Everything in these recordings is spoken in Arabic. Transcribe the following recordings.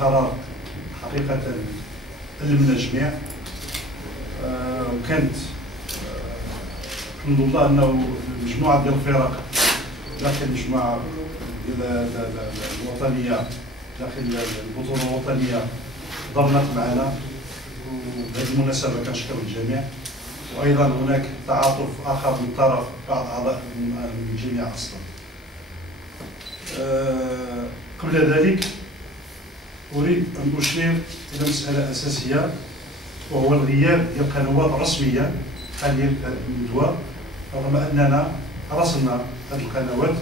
قرار حقيقة ألمنا الجميع، وكانت الحمد لله أنه مجموعة ديال الفرق داخل المجموعة ديال الوطنية داخل البطولة الوطنية ضمنت معنا، وبهذه المناسبة كنشكر الجميع. وأيضا هناك تعاطف آخر من طرف بعض أعضاء من الجميع أصلا. قبل ذلك أريد أن أشير إلى مسألة أساسية، وهو الغياب ديال قنوات رسمية حاليا في هذه الندوة، رغم أننا راسلنا هذه القنوات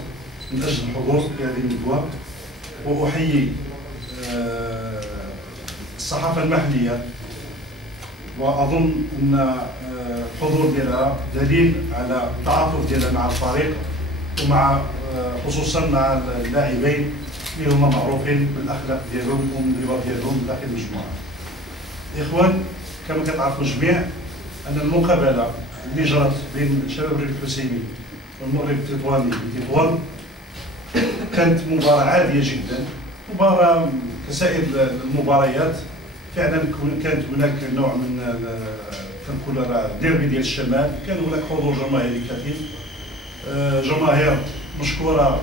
من أجل الحضور في هذه الندوة. وأحيي الصحافة المحلية، وأظن أن الحضور ديالها دليل على التعاطف ديالها مع الفريق، ومع خصوصا مع اللاعبين اللي هما معروفين بالاخلاق ديالهم والانضباط ديالهم داخل المجموعه. اخوان، كما كتعرفوا الجميع ان المقابله اللي جرت بين شباب الريف الحسيمي والمغرب التطواني بتطوان كانت مباراه عاديه جدا، مباراه كسائر المباريات. فعلا كانت هناك نوع من كنقول راه ديربي ديال الشمال، كان هناك حضور جماهيري كثيف، جماهير مشكوره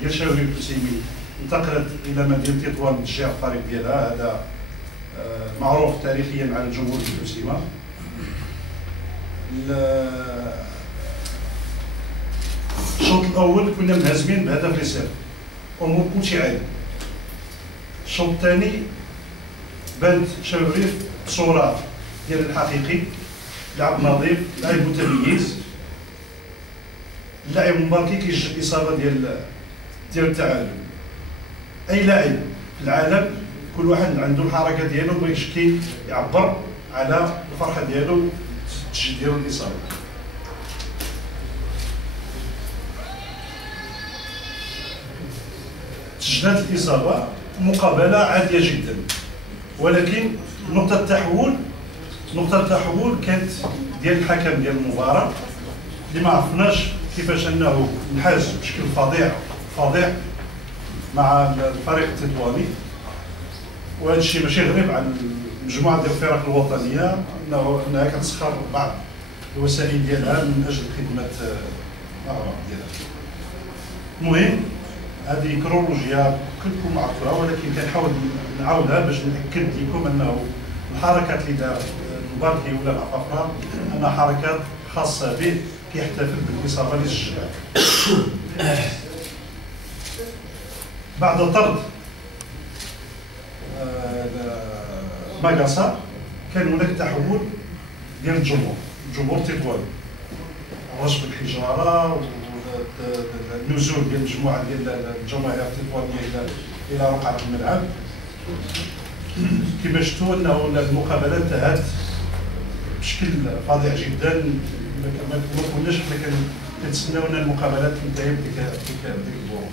ديال شباب الريف الحسيمي انتقلت الى مدينه تطوان تشجيع الفريق ديالها. هذا معروف تاريخيا على الجمهور ديال الحسيمه. الشوط الاول كنا منهزمين بهدف لصفر، امور كلشي عادي. الشوط الثاني بانت شباب الريف بصوره ديال الحقيقي، لعب نظيف، لعب متميز، اللاعب مباركي كيجي الاصابه ديال التعادل. اي لاعب في العالم كل واحد عنده الحركه ديالو باش يعبر على الفرحه ديالو، التشجيع ديالو الاصابه. تسجلت الاصابه، مقابله عاديه جدا، ولكن نقطه التحول كانت ديال الحكم ديال المباراه، اللي ما عرفناش كيفاش انه انحاز بشكل فظيع مع الفريق التطواني. وهذا الشيء ماشي غريب عن مجموعه ديال الفرق الوطنيه، انها كتسخر بعض الوسائل ديالها من اجل خدمه الاغراض ديالها. المهم هذه كرولوجيا كلكم عرفتوها، ولكن كنحاول نعاودها باش ناكد لكم انه الحركات اللي دارت المباركي ولا العفافره انها حركات خاصه به، كيحتفل بالاصابه اللي سجلها. بعد طرد ماغاسا كان هناك تحول ديال الجمهور التطواني، رشب الحجاره والنزول ديال مجموعه ديال الجماهير التطوانيه الى رقعه الملعب. كما شفتوا انه المقابله انتهت بشكل فظيع جدا. ما كناش كنتسناو ان المقابلات تنتهي بديك الظروف.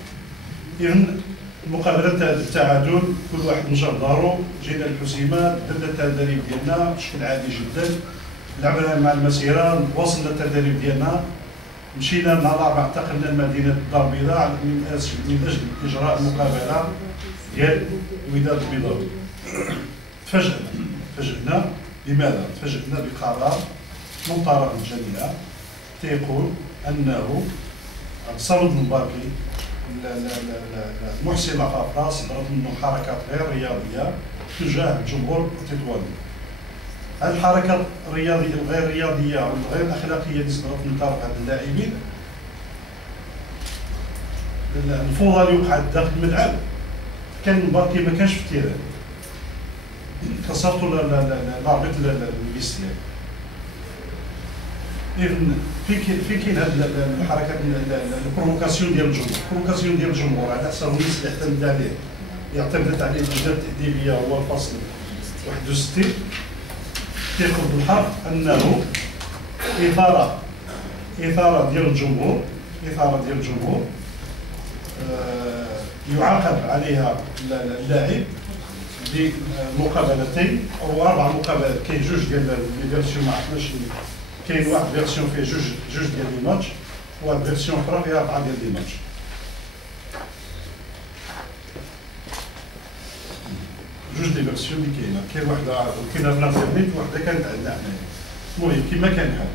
اذن المقابله انتهت بالتعادل، كل واحد مشى لدارو. جينا للحسيمه، بدلنا التدريب ديالنا بشكل عادي جدا، لعبنا مع المسيره، واصلنا التدريب ديالنا، مشينا نهار الاربعاء انتقلنا لمدينه الدار البيضاء من اجل اجراء المقابله ديال الوداد البيضاوي. تفاجئنا. لماذا؟ تفاجئنا بقرار من طرف الجميع تيقول انه صمد المباركي محسن العفافره صدرت منه حركات غير رياضيه تجاه الجمهور التطواني. هذه الحركات الرياضيه الغير رياضيه والغير الاخلاقيه اللي صدرت من طرف هذا اللاعبين، الفوضى اللي وقعت داخل الملعب، كان المباركي ما كانش في التيران، كسرتوا الاربيط الفيستير. اذن في كاين هاد الحركات البروفوكاسيون ديال الجمهور، البروفوكاسيون ديال الجمهور على حسب الناس اللي اعتمدت عليه اللجنه التاديبيه هو الفصل 61، كيقول بالحرف انه اثاره ديال الجمهور يعاقب عليها اللاعب بمقابلتين او 4 مقابلات. كاين جوج ديال لي فيرسيون، ما عرفناش، كاين واحد فيرسيون فيه جوج ديال لي ماتش، وواحد فيرسيون اخرى فيها 4 ديال لي ماتش. جوج لي فيرسيون اللي كاينه، كاين وحده كاينه في الانترنيت وحده كانت عندنا حنايا. المهم كيما كان الحال.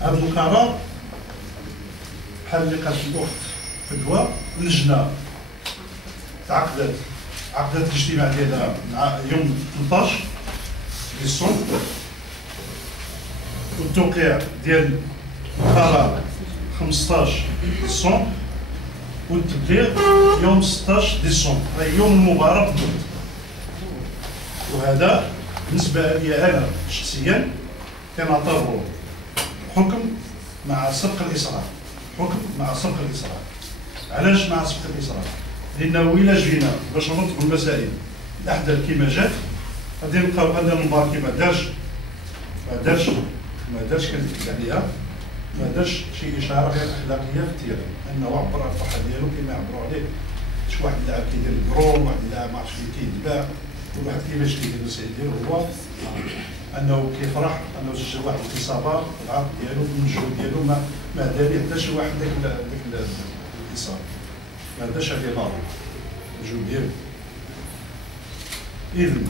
هذا القرار بحال اللي قالت الاخت فدوى، اللجنه عقدت الاجتماع ديالها مع يوم 13 ديسمبر، والتوقيع ديال القرار 15 ديسمبر، والتبليغ يوم 16 ديسمبر، أي يوم المباراة بالضبط. وهذا بالنسبة لي أنا شخصيا كنعتبره حكم مع سبق الإصرار. حكم مع سبق الإصرار. علاش مع سبق الإصرار؟ لأنه إلا جينا باش نرتبوا المسائل الأحداث كيما جات، غادي نلقاو هذا المبارك ما دارش كنتكد عليها، ما دارش شي اشاره غير اخلاقيه في التيران، انه عبر عن الفرحه ديالو كيما يعبروا عليه. شي واحد لاعب كيدير الكرون، واحد لاعب ما عرفتش فين كيتباع، كل واحد كيفاش كيدير المسائل ديالو، هو انه كيفرح انه سجل واحد الاصابه في العقد ديالو بالمجهود ديالو، ما دار حتى شي واحد داك الاصابه، ما دارش عليه ضرر المجهود ديالو. اذن